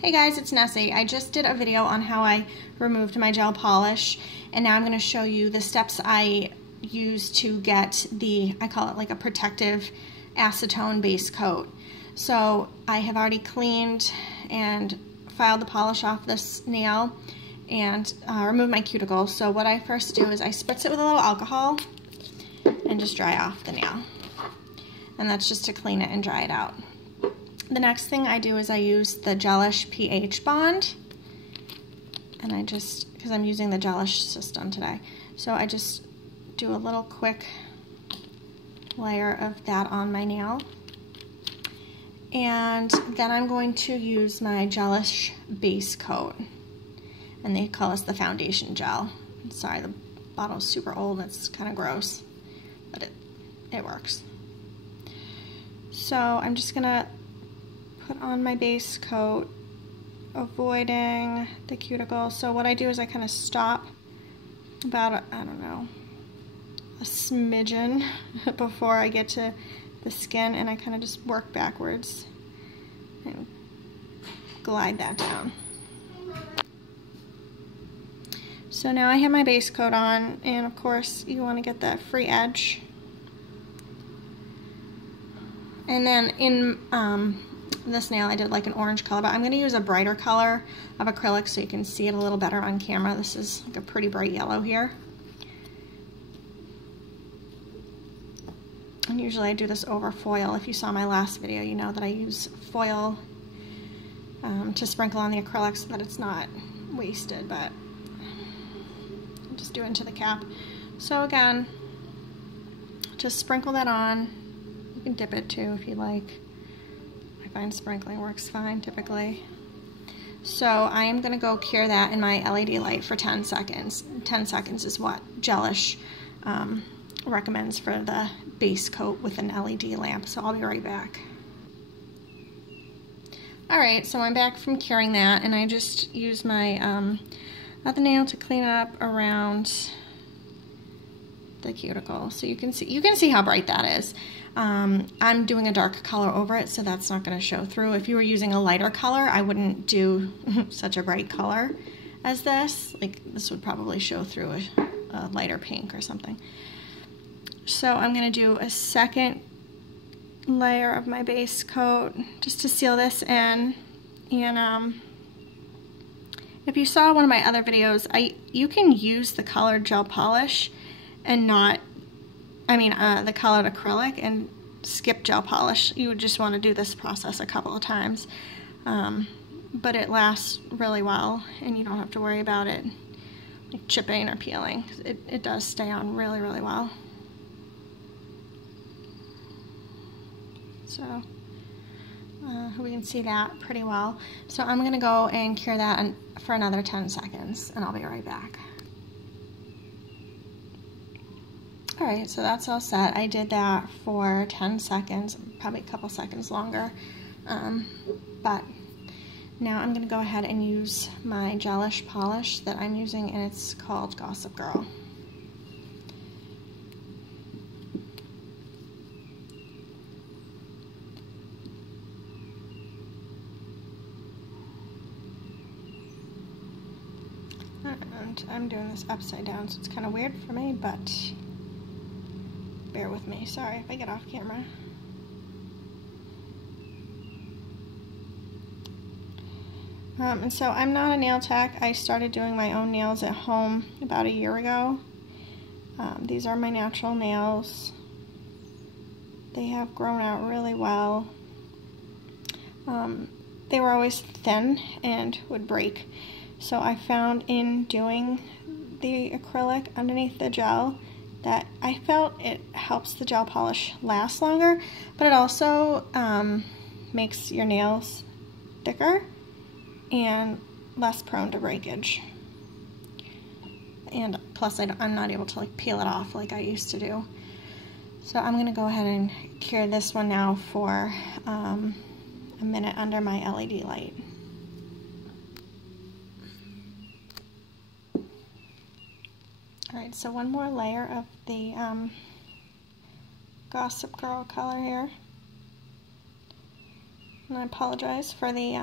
Hey guys, it's Nessie. I just did a video on how I removed my gel polish, and now I'm going to show you the steps I use to get the, I call it like a protective acetone base coat. So I have already cleaned and filed the polish off this nail and removed my cuticle. So what I first do is I spritz it with a little alcohol and just dry off the nail. And that's just to clean it and dry it out. The next thing I do is I use the Gelish pH bond, and I just, because I'm using the Gelish system today, so I just do a little quick layer of that on my nail. And then I'm going to use my Gelish base coat, and they call this the foundation gel. Sorry, the bottle's super old, it's kind of gross, but it works. So I'm just gonna put on my base coat, avoiding the cuticle. So what I do is I kind of stop about, I don't know, a smidgen before I get to the skin, and I kind of just work backwards and glide that down. So now I have my base coat on, and of course you want to get that free edge. And then in this nail I did like an orange color, but I'm going to use a brighter color of acrylic so you can see it a little better on camera. This is like a pretty bright yellow here. And usually I do this over foil. If you saw my last video, you know that I use foil to sprinkle on the acrylic so that it's not wasted, but I'll just do it into the cap. So again, just sprinkle that on. You can dip it too if you like. I find sprinkling works fine typically. So I am going to go cure that in my LED light for 10 seconds. 10 seconds is what Gelish recommends for the base coat with an LED lamp. So I'll be right back. Alright, so I'm back from curing that, and I just use my other nail to clean up around the cuticle. So you can see how bright that is. I'm doing a dark color over it, so that's not going to show through. If you were using a lighter color, I wouldn't do such a bright color as this. Like, this would probably show through a lighter pink or something. So I'm going to do a second layer of my base coat just to seal this in. And if you saw one of my other videos, you can use the colored gel polish and not, the colored acrylic and skip gel polish. You would just want to do this process a couple of times. But it lasts really well, and you don't have to worry about it like chipping or peeling. It does stay on really, really well. So we can see that pretty well. So I'm going to go and cure that for another 10 seconds, and I'll be right back. Alright, so that's all set. I did that for 10 seconds, probably a couple seconds longer. But now I'm going to go ahead and use my Gelish polish that I'm using, and it's called Gossip Girl. And I'm doing this upside down, so it's kind of weird for me, but bear with me. Sorry if I get off camera. And so I'm not a nail tech. I started doing my own nails at home about a year ago. These are my natural nails. They have grown out really well. They were always thin and would break. So I found in doing the acrylic underneath the gel that I felt it helps the gel polish last longer, but it also makes your nails thicker and less prone to breakage. And plus I'm not able to like peel it off like I used to do. So I'm going to go ahead and cure this one now for a minute under my LED light. Alright, so one more layer of the Gossip Girl color here. And I apologize for the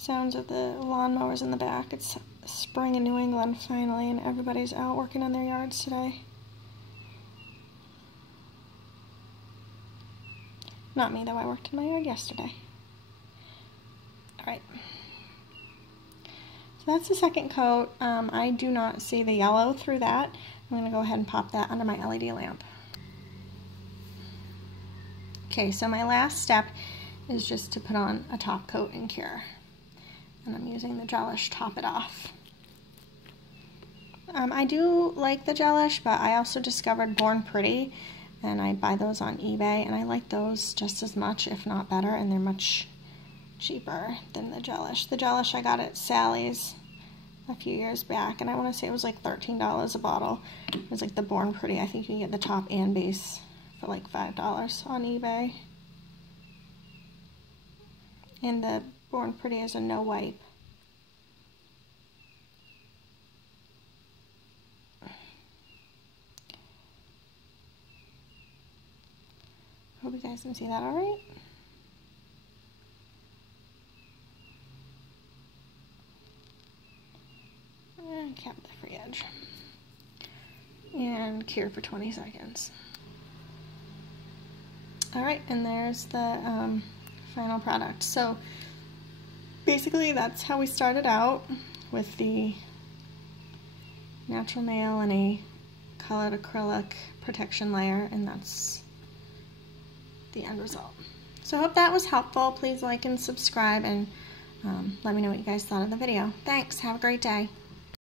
sounds of the lawnmowers in the back. It's spring in New England finally, and everybody's out working on their yards today. Not me though, I worked in my yard yesterday. Alright. So that's the second coat. I do not see the yellow through that. I'm going to go ahead and pop that under my LED lamp. Okay, so my last step is just to put on a top coat and cure. And I'm using the gelish to top it off. I do like the gelish, but I also discovered Born Pretty, and I buy those on eBay, and I like those just as much, if not better, and they're much cheaper than the gelish. The gelish I got at Sally's a few years back, and I want to say it was like $13 a bottle. It was like the Born Pretty. I think you can get the top and base for like $5 on eBay. And the Born Pretty is a no wipe. Hope you guys can see that all right. And cap the free edge. And cure for 20 seconds. Alright, and there's the final product. So basically that's how we started out, with the natural nail and a colored acrylic protection layer, and that's the end result. So I hope that was helpful. Please like and subscribe, and let me know what you guys thought of the video. Thanks. Have a great day.